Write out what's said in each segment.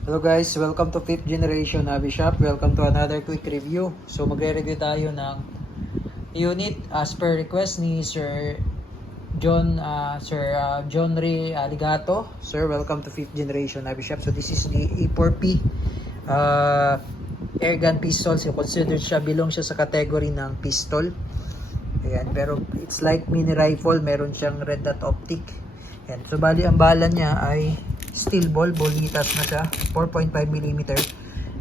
Hello guys, welcome to 5th generation Navi Shop. Welcome to another quick review. So magre-review tayo ng unit as per request ni John Ray Aligato. Sir, welcome to 5th generation Navi Shop. So this is the E4P air gun pistol. So considered siya, belong siya sa category ng pistol. Ayan, pero it's like mini rifle, meron siyang red dot optic. Ayan, so bali ang bala niya ay steel ball, bolitas na siya, 4.5mm.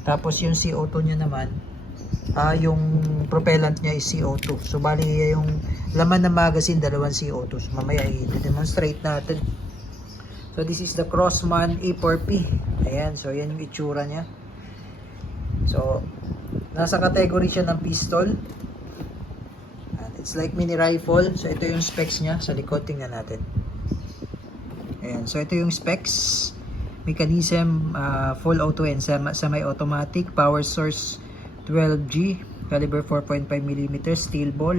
Tapos yung CO2 niya naman, yung propellant niya is CO2. So bali yung laman ng magazine, dalawang CO2. So mamaya i-demonstrate natin. So this is the Crossman E4P. Ayan, so yan yung itsura niya. So nasa category siya ng pistol. And it's like mini rifle. So ito yung specs niya. Sa likod tingnan natin. Ayan, so ito yung specs. Mechanism, full auto and semi-automatic. Power source 12G. Caliber 4.5mm. Steel ball.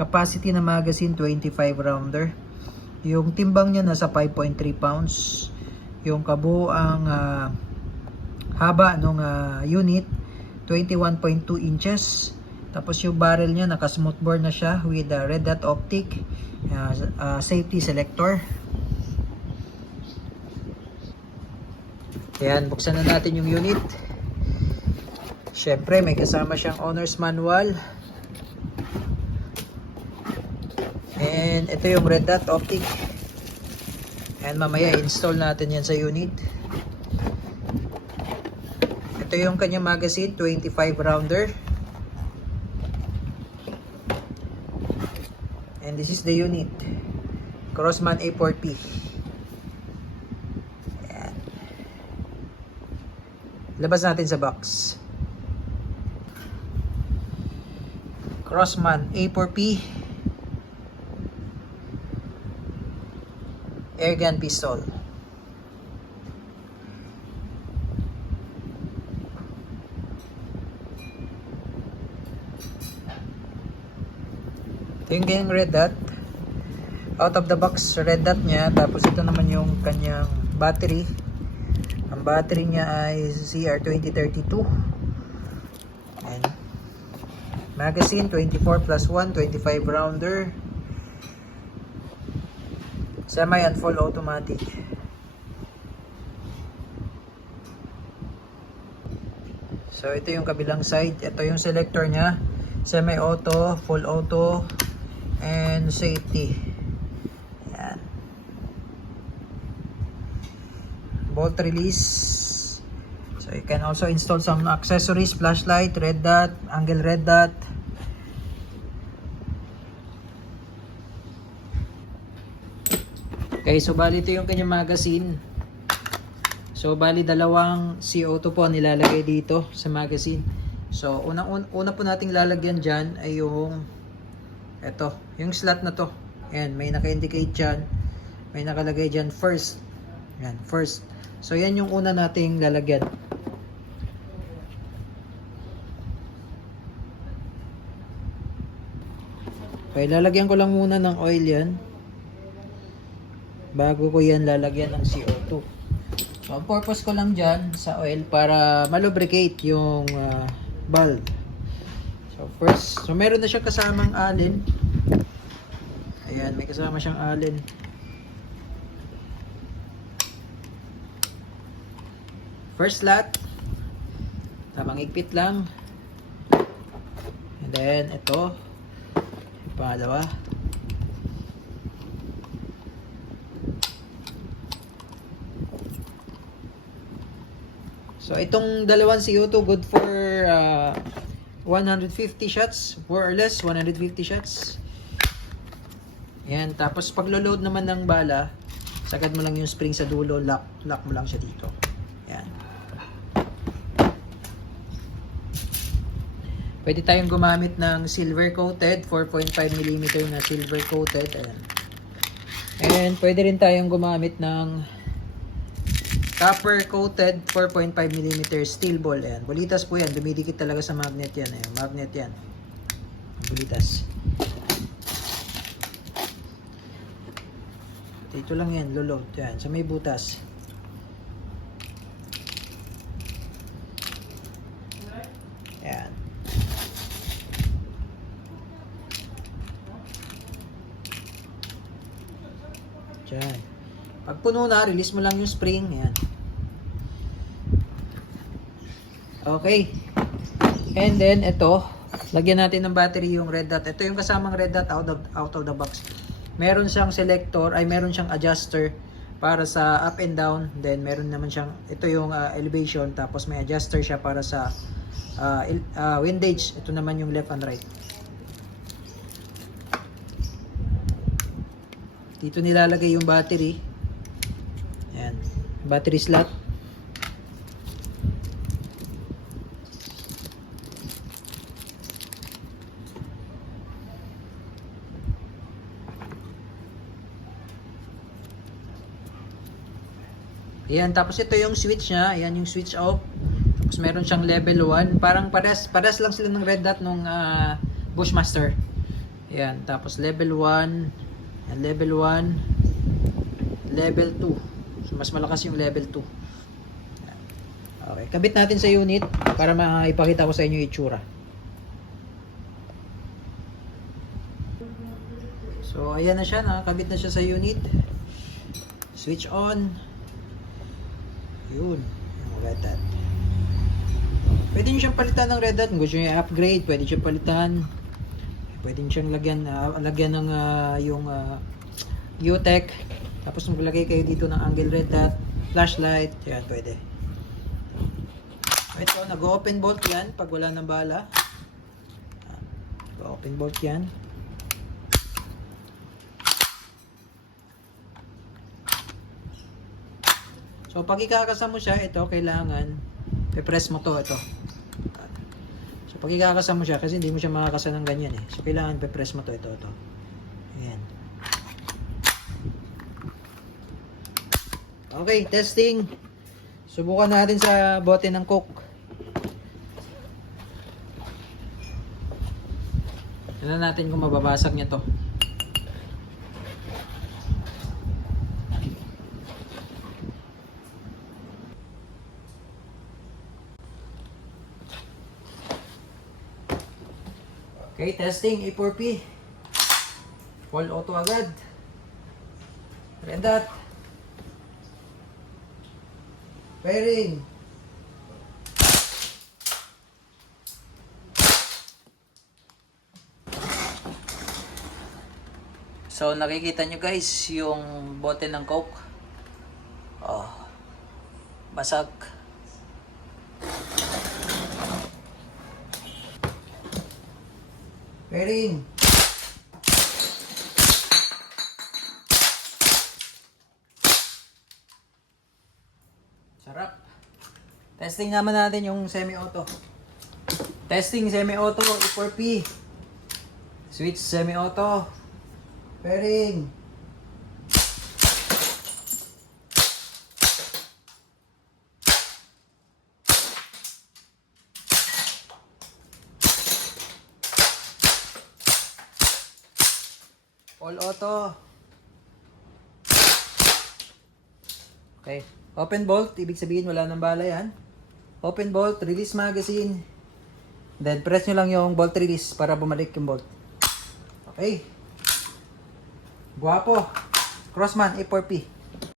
Capacity na magazine 25 rounder. Yung timbang niya nasa 5.3 pounds. Yung kabuang haba ng unit 21.2 inches. Tapos yung barrel niya naka smoothbore na siya with red dot optic, safety selector. Ayan, buksan na natin yung unit. Syempre, may kasama siyang owner's manual. And ito yung red dot optic. And mamaya install natin yan sa unit. Ito yung kanyang magazine, 25 rounder. And this is the unit. Crossman A4P. Labas natin sa box. Crossman A4P airgun pistol. Ito yung kanyang red dot. Out of the box red dot niya. Tapos ito naman yung kanyang battery. Ang battery niya ay CR2032. And magazine 24 plus 1, 25 rounder. Semi and full automatic. So ito yung kabilang side. Ito yung selector niya. Semi-auto, full auto, and safety. Yan. Bolt release. So you can also install some accessories, flashlight, red dot, angle red dot. Okay, so bali ito yung kanyang magazine. So bali dalawang CO2 po nilalagay dito sa magazine. So una po nating lalagyan dyan ay yung ito, yung slot na to. Ayan, may naka-indicate dyan. May nakalagay dyan first. Ayan, first. So yan yung una nating lalagyan. Okay, lalagyan ko lang muna ng oil yan. Bago ko yan lalagyan ng CO2. So ang purpose ko lang dyan sa oil para malubricate yung bulb. So first, so meron na siyang kasamang alin. Ayan, may kasama siyang alin. First slot, tamang higpit lang. And then ito, yung pangalawa. So itong dalawang CO2 good for 150 shots, more or less 150 shots. Ayan, tapos pag lo-load naman ng bala, sagad mo lang yung spring sa dulo, lock mo lang siya dito. Ayan. Pwede tayong gumamit ng silver coated, 4.5mm na silver coated. Ayan. And pwede rin tayong gumamit ng copper coated 4.5mm steel ball. Ayan. Bulitas po yan. Dumidikit talaga sa magnet yan. Ayan. Magnet yan. Bulitas. Dito lang yan. Lulod. Ayan. Sa may butas. Pag puno na, release mo lang yung spring. Ayan. Okay. And then, ito, lagyan natin ng battery yung red dot. Ito yung kasamang red dot out of the box. Meron siyang selector, ay meron siyang adjuster para sa up and down. Then, meron naman siyang, ito yung elevation. Tapos, may adjuster siya para sa windage. Ito naman yung left and right. Dito nilalagay yung battery. Ayan. Battery slot. Ayan, tapos ito yung switch niya. Ayan yung switch off. Tapos meron siyang level 1. Parang pares lang sila ng red dot nung Bushmaster. Ayan, tapos level 1. Ayan, level 1. Level 2. So, mas malakas yung level 2. Okay, kabit natin sa unit para maipakita ko sa inyo yung itsura. So, ayan na siya. Nakakabit na siya sa unit. Switch on. Yun. Red dot. Pwede nyo siyang palitan ng red dot. Kung gusto nyo i-upgrade, pwede nyo palitan. Pwede nyo siyang lagyan ng yung U-Tech. Tapos maglagay kayo dito ng angle red dot. Flashlight. Yan, pwede. Ito, nag-open bolt yan pag wala ng bala. Nag-open bolt yan. So, pag ikakasa mo siya, ito, kailangan i-press mo to, ito. So, pag ikakasa mo siya, kasi hindi mo siya makakasa ng ganyan eh. So, kailangan i-press mo to, ito. Ayan. Okay, testing. Subukan natin sa bote ng Coke. Tignan natin kung mababasag niya to. Okay, testing A4P. Full auto agad. Red dot. Bearing. So nakikita nyo guys yung bote ng Coke. Oh, basag. Bearing. Sarap. Testing naman natin yung semi-auto. Testing semi-auto, A4P. Switch semi-auto. Bearing. All auto. Okay. Open bolt, ibig sabihin wala nang bala yan. Open bolt, release magazine. Then press nyo lang yung bolt release para bumalik yung bolt. Okay. Guwapo. Crossman A4P.